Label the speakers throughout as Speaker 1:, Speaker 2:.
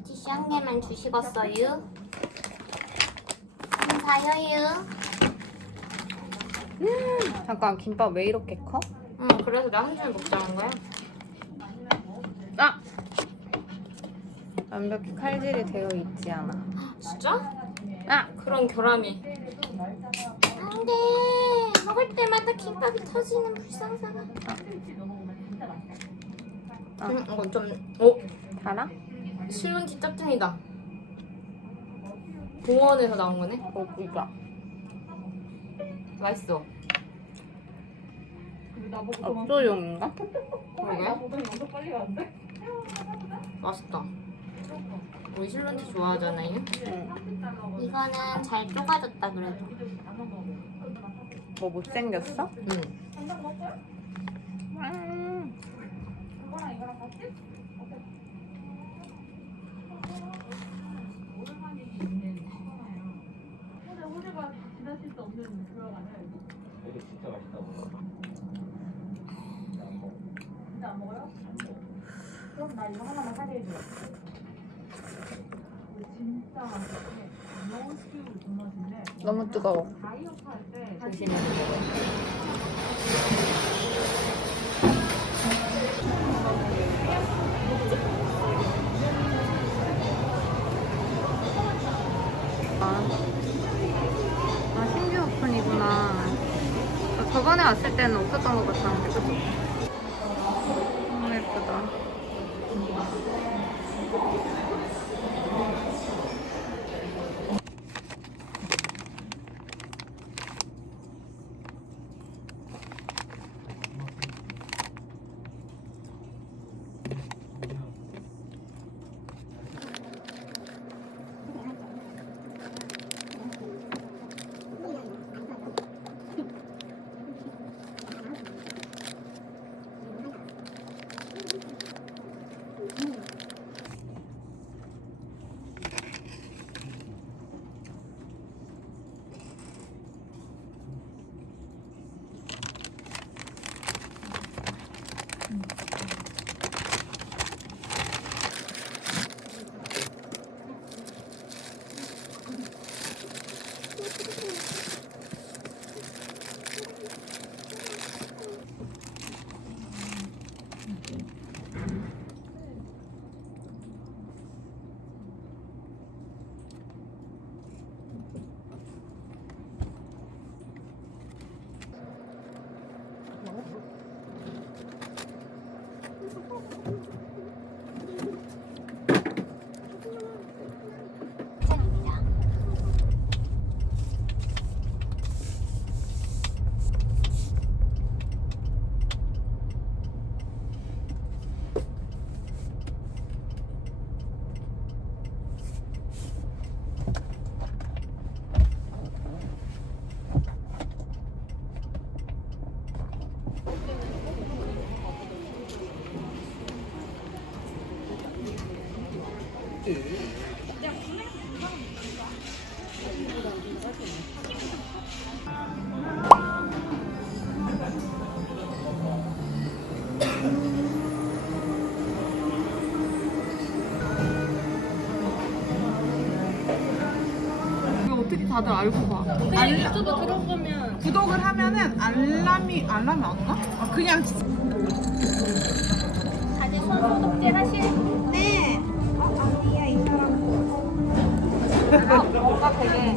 Speaker 1: 물티슈 한 개만 주시겠어요? 감사해요.
Speaker 2: 잠깐 김밥 왜 이렇게 커?
Speaker 1: 응, 그래서 나 한 줄 먹자는 거야?
Speaker 2: 아! 완벽히 칼질이 되어 있지 않아.
Speaker 1: 진짜?
Speaker 2: 아!
Speaker 1: 그런 결함이. 안 돼. 먹을 때마다 김밥이 터지는 불상사가.
Speaker 2: 아.
Speaker 1: 음, 이건 좀, 어?
Speaker 2: 달아?
Speaker 1: 실론티 짭퉁이다. 공원에서 나온 거네?
Speaker 2: 먹이자.
Speaker 1: 맛있어.
Speaker 2: 압조용인가?
Speaker 1: 그러게? 맛있다. 우리 실론티 좋아하잖아요.
Speaker 2: 응.
Speaker 1: 이거는 잘 쪼가졌다 그래도.
Speaker 2: 뭐 못생겼어?
Speaker 1: 응.
Speaker 2: 음.
Speaker 3: 이게 진짜 맛있다고.
Speaker 4: 그럼 나 이거 하나만 사게 해줘. 진짜 맛있게 너무 쉬우고 정맛인데
Speaker 2: 너무 뜨거워.
Speaker 4: 다이어트 할때
Speaker 1: 조심해서 먹어요.
Speaker 2: 아, 아 신규 오픈이구나. 아, 저번에 왔을 때는 없었던 것 같았는데, 어떻게 다들 알고 봐.
Speaker 5: 그냥 알람. 유튜브 들어가면
Speaker 4: 구독을 하면은 알람이 알람이 안 나? 아 그냥.
Speaker 1: 다들 손소독제 하실
Speaker 2: 뭔가 되게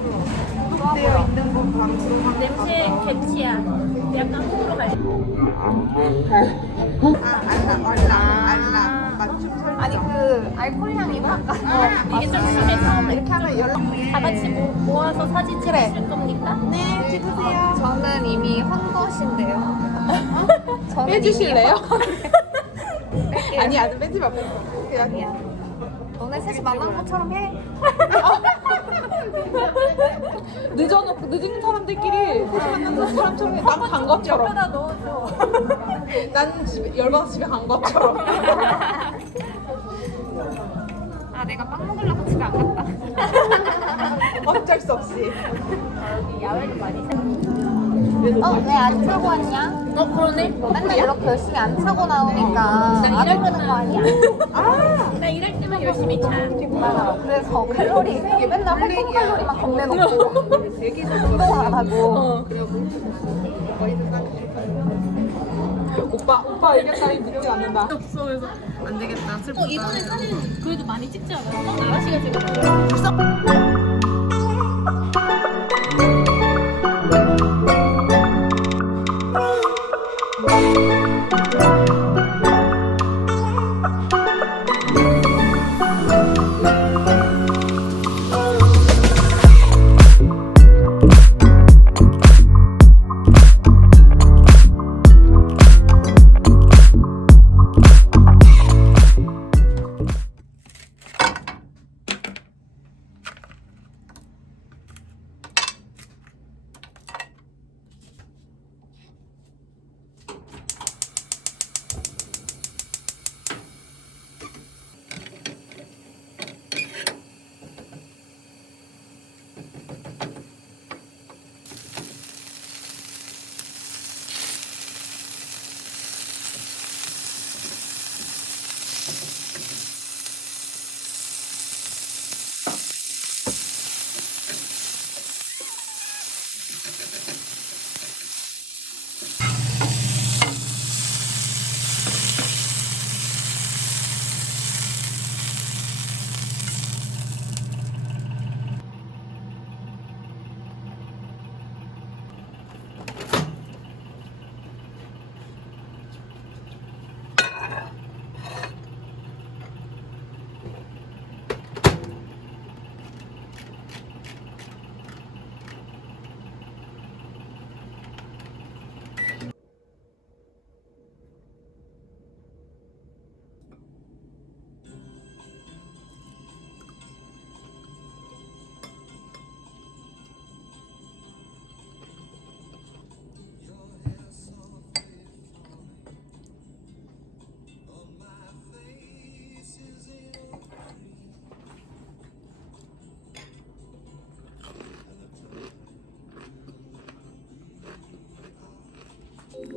Speaker 4: 되어 있는 거 방송.
Speaker 1: 냄새 개치야. 약간 호로 갈.
Speaker 4: 아 알람 알람 알람 맞춤 설정.
Speaker 2: 아니 그 알코올 향이 확 나.
Speaker 1: 어, 이게 좀 심해 처음에.
Speaker 4: 이렇게 하면 연락.
Speaker 1: 다 같이 모, 모아서 사진 찍으실 겁니까?
Speaker 4: 네 찍으세요.
Speaker 2: 저는 이미 헌 것인데요. 저는
Speaker 4: 빼주실래요?
Speaker 2: 이미.
Speaker 4: 아니 아직 빼지 마. 그냥
Speaker 2: 아니야. 너네 셋이 만난 것처럼 해.
Speaker 4: 늦어놓고 늦은 사람들끼리 셋이 만난 사람처럼 해. 난간 것처럼.
Speaker 1: 넣어줘.
Speaker 4: 나는 집에 열받아서 집에 간 것처럼.
Speaker 2: 아 내가 빵 먹으려고 집에 안 갔다.
Speaker 4: 어쩔 수 없이.
Speaker 1: 야외를 많이 생. 어, 왜 안 차고 왔냐? 어, 그러네.
Speaker 2: 맨날 이렇게 열심히 안 차고 나오니까 나안
Speaker 1: 때만
Speaker 2: 거 아니야?
Speaker 4: 아
Speaker 1: 나 일할 때만 열심히 차.
Speaker 2: 맞아. 그래서 칼로리 이게 맨날 활동 칼로리만 겁내놓고 운동을 안 하고.
Speaker 4: 오빠 오빠 의견 따위 믿지 않는다.
Speaker 5: 없어 그래서
Speaker 2: 안 되겠다. 슬프다.
Speaker 5: 어 이번에 사진 그래도 많이 찍지 않아요? 어, 아가씨가 지금
Speaker 2: 해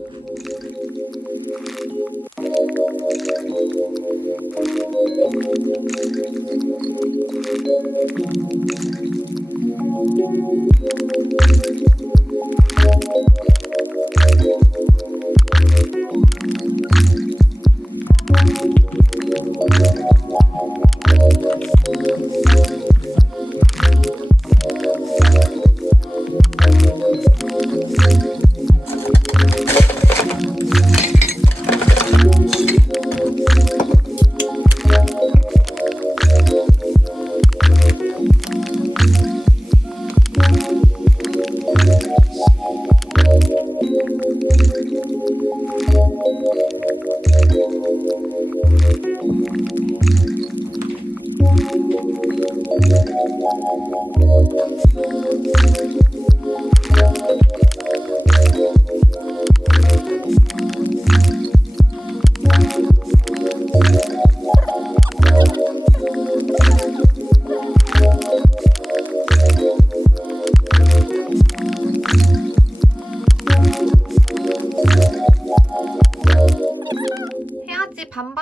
Speaker 2: 야지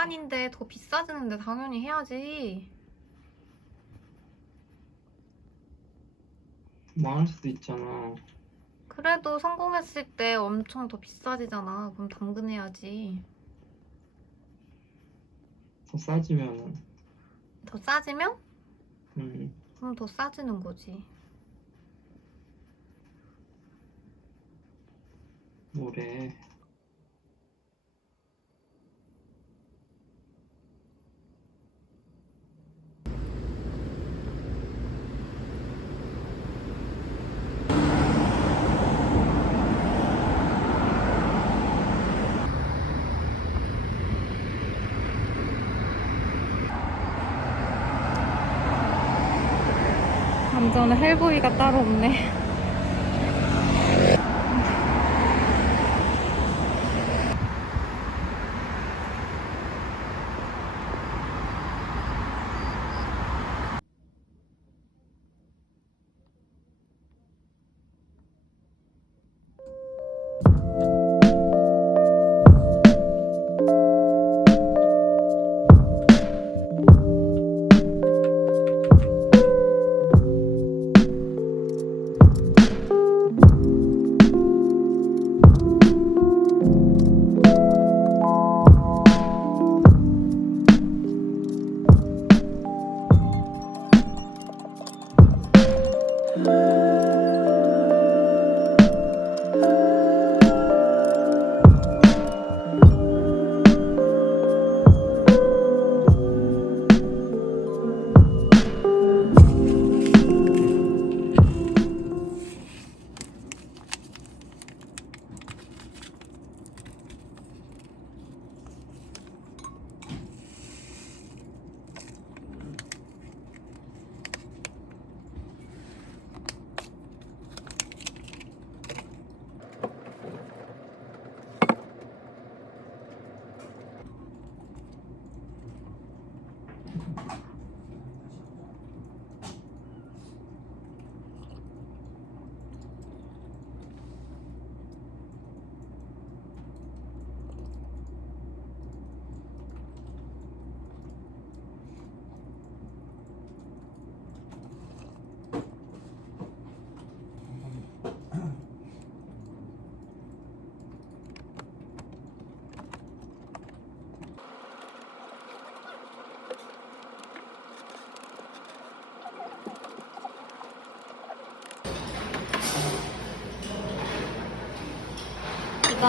Speaker 2: 반반인데 더 비싸지는데 당연히 해야지.
Speaker 6: 망할 수도 있잖아.
Speaker 2: 그래도 성공했을 때 엄청 더 비싸지잖아. 그럼 당근해야지.
Speaker 6: 더 싸지면은.
Speaker 2: 더 싸지면?
Speaker 6: 음.
Speaker 2: 그럼 더 싸지는 거지.
Speaker 6: 뭐래.
Speaker 2: 완전 헬보이가 따로 없네.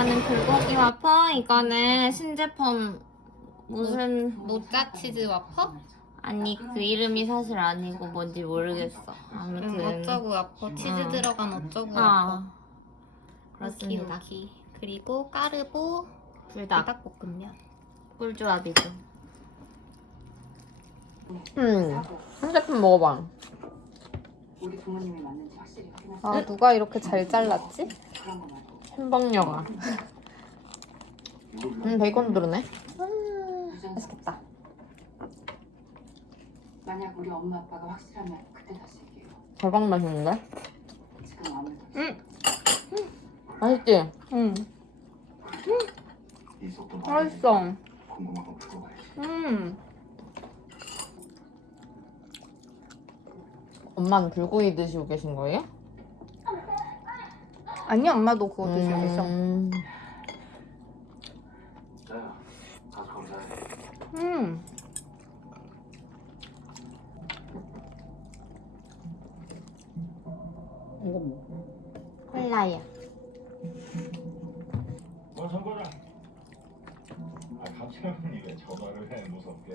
Speaker 2: 이거는 불고기 와퍼, 이거는 신제품 무슨 모짜 치즈 와퍼?
Speaker 1: 아니 그 이름이 사실 아니고 뭔지 모르겠어.
Speaker 2: 응,
Speaker 1: 아무튼
Speaker 2: 어쩌고 와퍼, 치즈
Speaker 1: 어.
Speaker 2: 들어간 어쩌고 와퍼.
Speaker 1: 아 그렇습니다.
Speaker 2: 오키, 오키. 그리고 까르보
Speaker 1: 불닭
Speaker 2: 불닭볶음면.
Speaker 1: 꿀조합이죠.
Speaker 7: 음. 한 제품 먹어봐.
Speaker 8: 우리 부모님이 맞는지 확실히 확인할
Speaker 2: 수아 누가 이렇게 잘 잘랐지?
Speaker 7: 햄버거가. 음, 베이컨 들으네.
Speaker 8: 유전자
Speaker 7: 맛있겠다.
Speaker 8: 만약 우리 엄마 아빠가 확실하면 그때 다시 얘기해요
Speaker 7: 대박 맛있는데?
Speaker 8: 지금 아무래도
Speaker 2: 응.
Speaker 7: 맛있지?
Speaker 2: 응,
Speaker 3: 이 속도
Speaker 2: 맛있어.
Speaker 3: 궁금한 거.
Speaker 2: 음.
Speaker 7: 엄마는 불고기 드시고 계신 거예요?
Speaker 2: 아니 엄마도 그거 드시고 계셔.
Speaker 7: 음.
Speaker 3: 검사해.
Speaker 2: 음.
Speaker 7: 이거 뭐?
Speaker 1: 콜라야.
Speaker 3: 뭐 정거장. 아 갑자기 왜 전화를 해 무섭게.